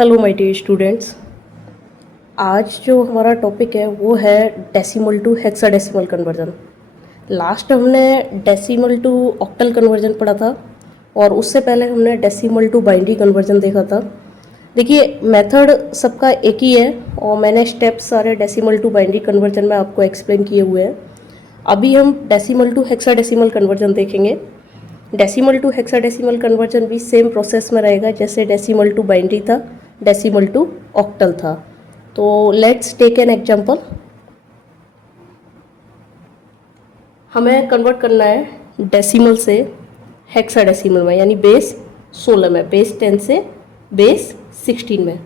Hello my dear students. आज जो हमारा टॉपिक है वो है decimal to hexadecimal conversion. Last हमने डेसिमल टू ऑक्टल कन्वर्जन पढ़ा था और उससे पहले हमने डेसिमल टू बाइनरी कन्वर्जन देखा था। देखिए मेथड सबका एक ही है और मैंने स्टेप्स सारे डेसिमल टू बाइनरी कन्वर्जन में आपको एक्सप्लेन किए हुए हैं। अभी हम डेसिमल टू हेक्साडेसिमल कन्वर्जन देखेंगे। डेसिमल टू हेक्साडेसिमल कन्वर्जन भी सेम प्रोसेस में रहेगा जैसे डेसिमल टू बाइनरी था, डेसिमल टू ऑक्टल था। तो लेट्स टेक एन एग्जांपल। हमें कन्वर्ट करना है डेसिमल से हेक्साडेसिमल में, यानी बेस 16 में, बेस 10 से बेस 16 में।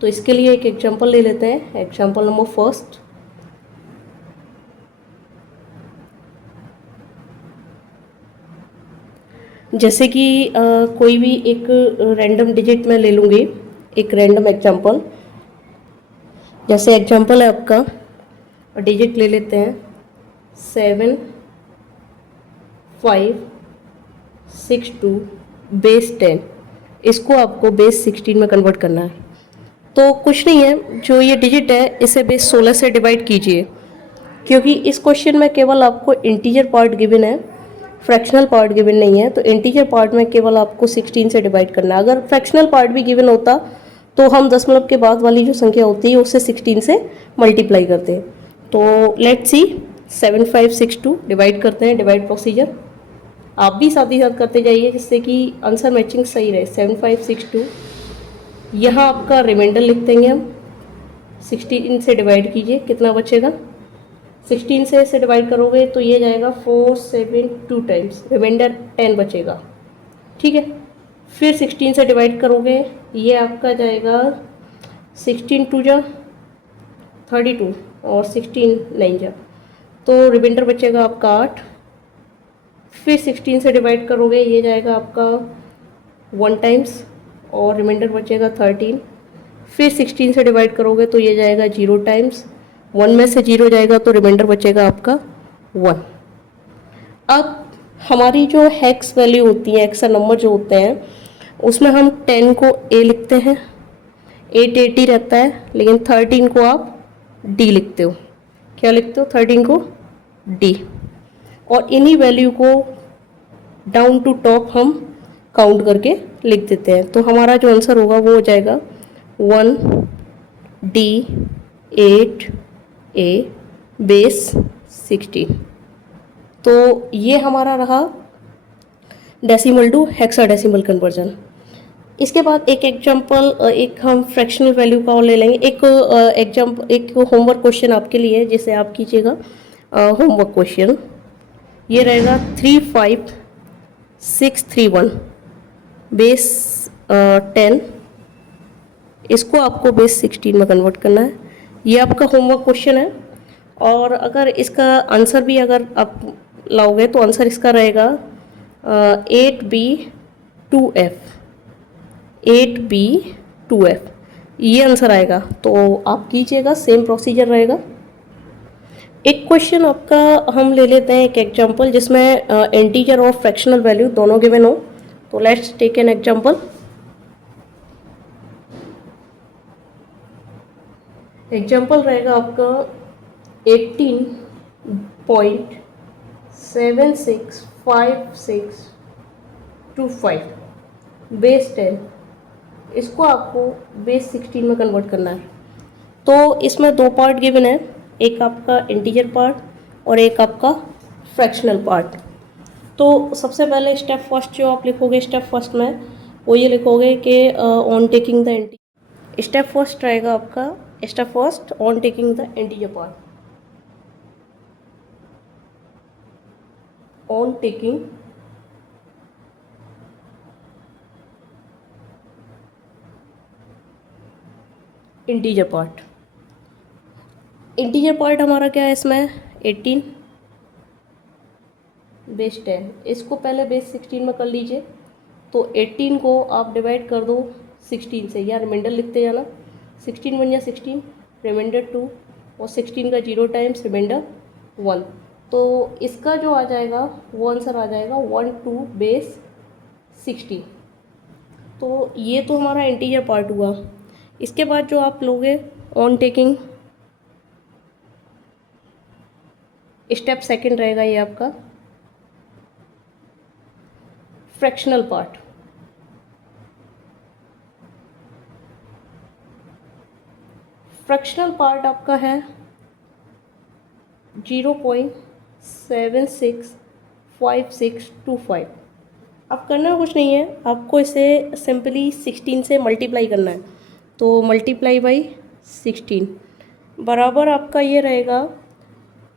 तो इसके लिए एक एग्जांपल ले लेते हैं। एग्जांपल नंबर फर्स्ट, जैसे कि कोई भी एक रैंडम डिजिट में ले लूँगी, एक रैंडम एग्जांपल। जैसे एग्जांपल है आपका, डिजिट ले लेते हैं 7 5 6 2 बेस 10। इसको आपको बेस 16 में कन्वर्ट करना है। तो कुछ नहीं है, जो ये डिजिट है इसे बेस 16 से डिवाइड कीजिए, क्योंकि इस क्वेश्चन में केवल आपको इंटीजर पार्ट गिवन है, फ्रैक्शनल पार्ट गिवन नहीं है। तो इंटीजर पार्ट में केवल आपको 16 से डिवाइड करना है। अगर फ्रैक्शनल पार्ट भी गिवन होता तो हम दशमलव के बाद वाली जो संख्या होती है उससे 16 से मल्टीप्लाई करते हैं। तो लेट्स सी, 7 5 6 2 डिवाइड करते हैं, डिवाइड प्रोसीजर आप भी साथ ही साथ करते जाइए जिससे कि आंसर मैचिंग सही रहे। 7 5 6 2, यहाँ आपका रिमाइंडर लिख देंगे हम। 16 से डिवाइड कीजिए, कितना बचेगा? 16 से इसे डिवाइड करोगे तो ये जाएगा 4 7 2 टाइम्स, रिमाइंडर 10 बचेगा। ठीक है, फिर 16 से डिवाइड करोगे, ये आपका जाएगा 16 2 जा 32 और 16 9 जा, तो रिमाइंडर बचेगा आपका 8। फिर 16 से डिवाइड करोगे, ये जाएगा आपका 1 टाइम्स और रिमाइंडर बचेगा 13। फिर 16 से डिवाइड करोगे तो ये जाएगा 0 टाइम्स, 1 में से 0 जाएगा तो रिमाइंडर बचेगा आपका 1। अब हमारी जो हेक्स वैल्यू होती है, हेक्सा नंबर जो होते हैं, उसमें हम 10 को ए लिखते हैं, 880 रहता है, लेकिन 13 को आप डी लिखते हो। क्या लिखते हो? 13 को डी। और इन्हीं वैल्यू को डाउन टू टॉप हम काउंट करके लिख देते हैं। तो हमारा जो आंसर होगा वो हो जाएगा 1 डी 8 ए बेस 16। तो ये हमारा रहा डेसिमल टू हेक्साडेसिमल कन्वर्जन। इसके बाद एक एग्जांपल, एक हम फ्रैक्शनल वैल्यू का और ले लेंगे। एक होमवर्क क्वेश्चन आपके लिए, जिसे आप कीजिएगा होमवर्क क्वेश्चन। ये रहेगा 3 5 6 3 1 बेस 10। इसको आपको बेस 16 में कन्वर्ट करना है। ये आपका होमवर्क क्वेश्चन है। और अगर इसका आंसर भी अगर आप लाओगे तो आंसर इसका रहेगा 8B2F, 8B2F, ये आंसर आएगा। तो आप कीजिएगा, सेम प्रोसीजर रहेगा। एक क्वेश्चन आपका हम ले लेते हैं, एक एग्जांपल जिसमें इंटीजर और फ्रैक्शनल वैल्यू दोनों गिवन हो। तो let's take an example. Example रहेगा आपका 18.765625 बेस 10। इसको आपको बेस 16 में कन्वर्ट करना है। तो इसमें दो पार्ट गिवन है, एक आपका इंटीजर पार्ट और एक आपका फ्रैक्शनल पार्ट। तो सबसे पहले स्टेप फर्स्ट जो आप लिखोगे, स्टेप फर्स्ट में वो ये लिखोगे कि on taking the integer. Step first रहेगा आपका, step first on taking the integer part, on taking integer part. Integer part हमारा क्या है इसमें? 18 बेस 10। इसको पहले बेस 16 में कर लीजिए। तो 18 को आप डिवाइड कर दो 16 से, या रिमाइंडर लिखते जाना। 16 1 या 16, रिमाइंडर 2 और 16 का 0 टाइम्स, रिमाइंडर 1। तो इसका जो आ जाएगा वो आंसर आ जाएगा 1 2 बेस 16। तो ये तो हमारा इंटीजर पार्ट हुआ। इसके बाद जो आप लोगे ऑन टेकिंग स्टेप सेकंड रहेगा ये आपका फ्रैक्शनल पार्ट। फ्रैक्शनल पार्ट आपका है 0.765625। अब करना कुछ नहीं है, आपको इसे सिंपली 16 से मल्टीप्लाई करना है। तो मल्टीप्लाई बाई 16 बराबर आपका ये रहेगा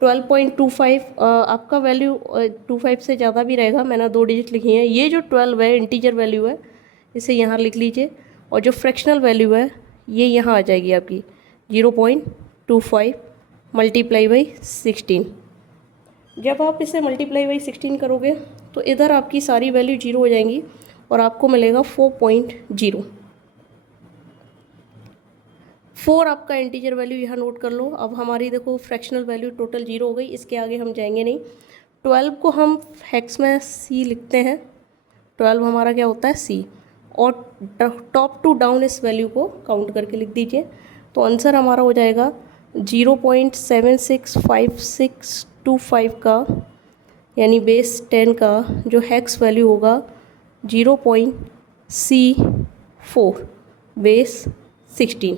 12.25। आपका वैल्यू 25 से ज़्यादा भी रहेगा, मैंने 2 डिजिट लिखी हैं। ये जो 12 है इंटीजर वैल्यू है, इसे यहाँ लिख लीजिए, और जो फ्रैक्शनल वैल्यू है ये यहाँ आ जाएगी आपकी 0.25 मल्टीप्लाई बाई 16। जब आप इसे मल्टीप्लाई बाई 16 करोगे तो इधर आपकी सारी वैल्यू 0 हो जाएंगी और आपको मिलेगा 4.0। 4 आपका इंटीजर वैल्यू यहाँ नोट कर लो। अब हमारी देखो फ्रैक्शनल वैल्यू टोटल 0 हो गई, इसके आगे हम जाएंगे नहीं। 12 को हम हेक्स में C लिखते हैं, 12 हमारा क्या होता है C, और टॉप टू डाउन इस वैल्यू को काउंट करके लिख दीजिए। तो आंसर हमारा हो जाएगा 0.765625 का, यानी बेस 10 का जो हेक्स वैल्यू होगा 0.C4 बेस 16।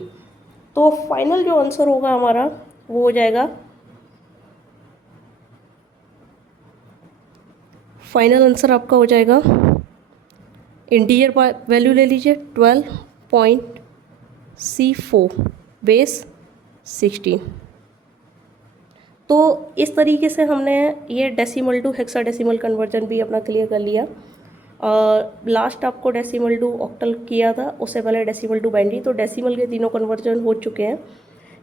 तो फाइनल जो आंसर होगा हमारा वो हो जाएगा, फाइनल आंसर आपका हो जाएगा, इंटीजर वैल्यू ले लीजिए 12.C4 बेस 16। तो इस तरीके से हमने ये डेसिमल टू हेक्साडेसिमल कन्वर्जन भी अपना क्लियर कर लिया। लास्ट आपको डेसिमल टू ऑक्टल किया था, उससे पहले डेसिमल टू बाइनरी, तो डेसिमल के तीनों कन्वर्जन हो चुके हैं।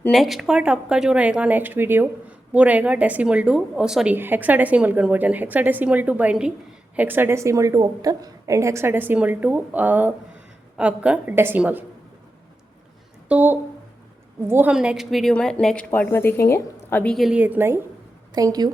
नेक्स्ट पार्ट आपका जो रहेगा नेक्स्ट वीडियो वो रहेगा decimal to hexadecimal conversion, hexadecimal to binary, hexadecimal to octal and hexadecimal to आपका डेसिमल। तो वो हम नेक्स्ट वीडियो में नेक्स्ट पार्ट में देखेंगे। अभी के लिए इतना ही। Thank you.